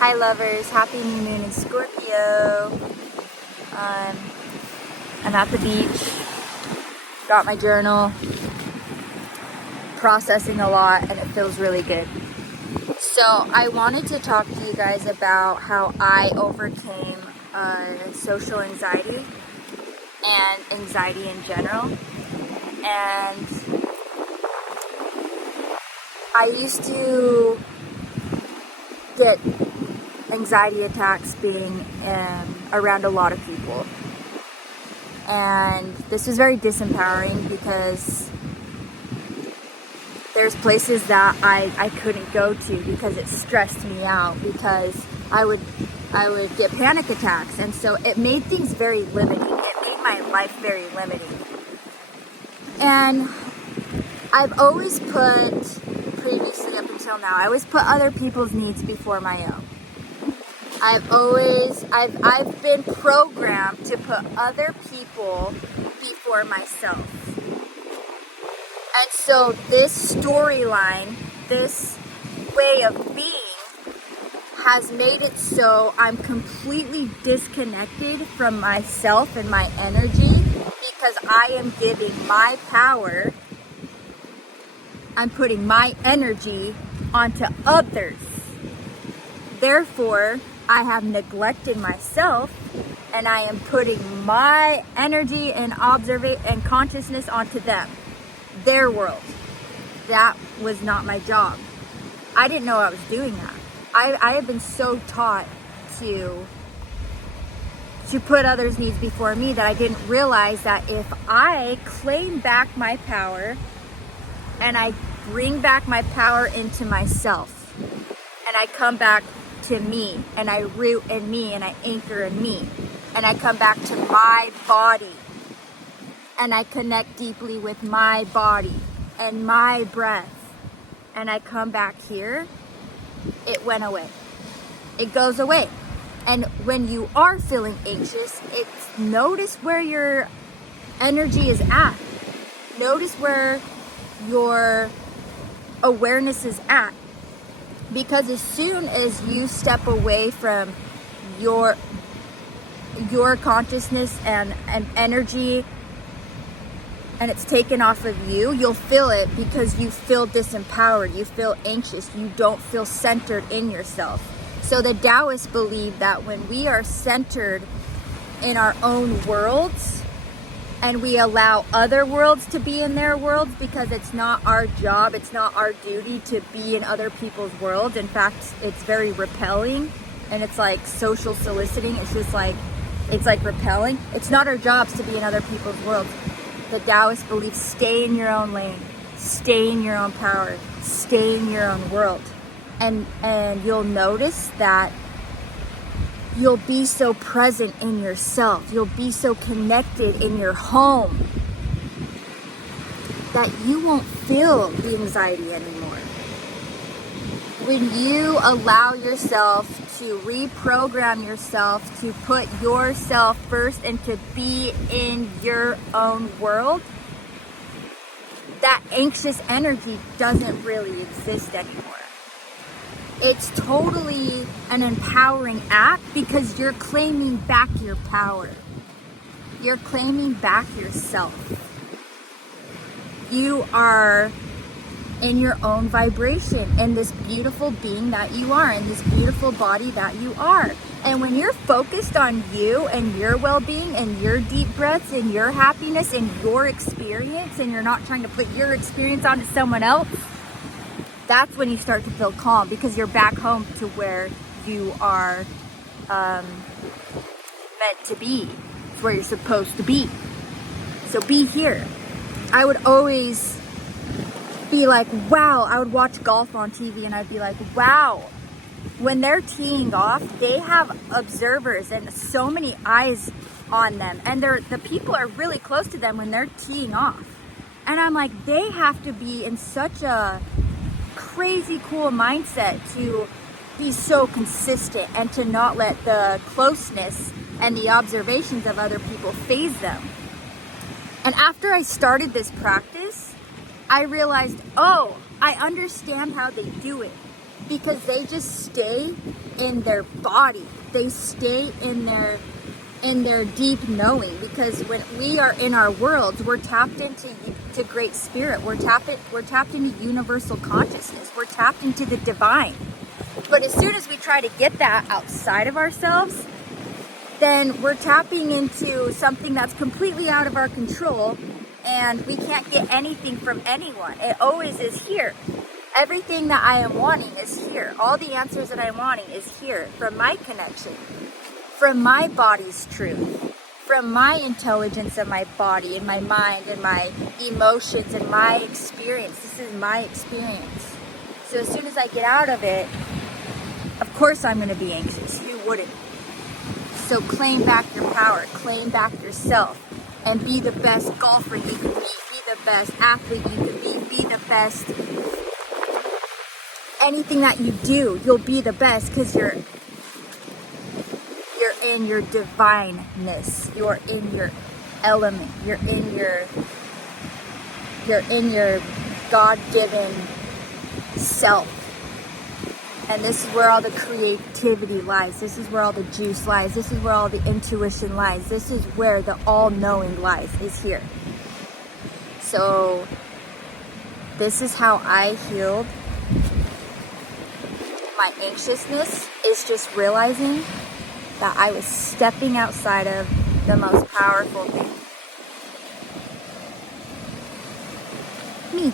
Hi lovers, happy new moon in Scorpio. I'm at the beach, got my journal, processing a lot, and it feels really good. So I wanted to talk to you guys about how I overcame social anxiety and anxiety in general. And I used to get anxiety attacks being around a lot of people. And this was very disempowering because there's places that I couldn't go to because it stressed me out, because I would get panic attacks, and so it made things very limiting. It made my life very limiting. And I've always previously up until now, I always put other people's needs before my own. I've been programmed to put other people before myself. And so this storyline, this way of being, has made it so I'm completely disconnected from myself and my energy, because I am giving my power, I'm putting my energy onto others. Therefore, I have neglected myself, and I am putting my energy and and consciousness onto them, their world. That was not my job. I didn't know I was doing that. I have been so taught to put others' needs before me that I didn't realize that if I claim back my power and I bring back my power into myself, and I come back to me, and I root in me, and I anchor in me, and I come back to my body, and I connect deeply with my body and my breath, and I come back here, it went away. It goes away. And when you are feeling anxious, notice where your energy is at. Notice where your awareness is at. Because as soon as you step away from your consciousness and energy, and it's taken off of you, you'll feel it, because you feel disempowered, you feel anxious, you don't feel centered in yourself. So the Taoists believe that when we are centered in our own worlds, and we allow other worlds to be in their worlds, because it's not our job, it's not our duty to be in other people's worlds. In fact, it's very repelling, and it's like social soliciting. It's like repelling. It's not our jobs to be in other people's worlds. The Taoists believe stay in your own lane, stay in your own power, stay in your own world. And you'll notice that you'll be so present in yourself, you'll be so connected in your home, that you won't feel the anxiety anymore. When you allow yourself to reprogram yourself to put yourself first and to be in your own world, that anxious energy doesn't really exist anymore. It's totally an empowering act, because you're claiming back your power. You're claiming back yourself. You are in your own vibration, in this beautiful being that you are, in this beautiful body that you are. And when you're focused on you and your well-being and your deep breaths and your happiness and your experience, and you're not trying to put your experience onto someone else, that's when you start to feel calm, because you're back home to where you are meant to be. It's where you're supposed to be. So be here. I would always be like, wow, I would watch golf on TV and I'd be like, wow, when they're teeing off, they have observers and so many eyes on them, and the people are really close to them when they're teeing off. And I'm like, they have to be in such a crazy cool mindset to be so consistent and to not let the closeness and the observations of other people faze them. And after I started this practice, I realized, oh, I understand how they do it. because they just stay in their body. They stay in their deep knowing, because when we are in our worlds, we're tapped into great spirit. We're tapped into universal consciousness. We're tapped into the divine. But as soon as we try to get that outside of ourselves, then we're tapping into something that's completely out of our control, and we can't get anything from anyone. It always is here. Everything that I am wanting is here. All the answers that I'm wanting is here from my connection, from my body's truth, from my intelligence of my body and my mind and my emotions and my experience. This is my experience. So as soon as I get out of it, of course I'm going to be anxious. Who wouldn't? So claim back your power, claim back yourself, and be the best golfer you can be the best athlete you can be the best anything that you do. You'll be the best because you're in your divineness. You're in your element. You're in your God-given self. And this is where all the creativity lies. This is where all the juice lies. This is where all the intuition lies. This is where the all-knowing lies, is here. So this is how I healed my anxiousness, is just realizing that I was stepping outside of the most powerful thing. Me.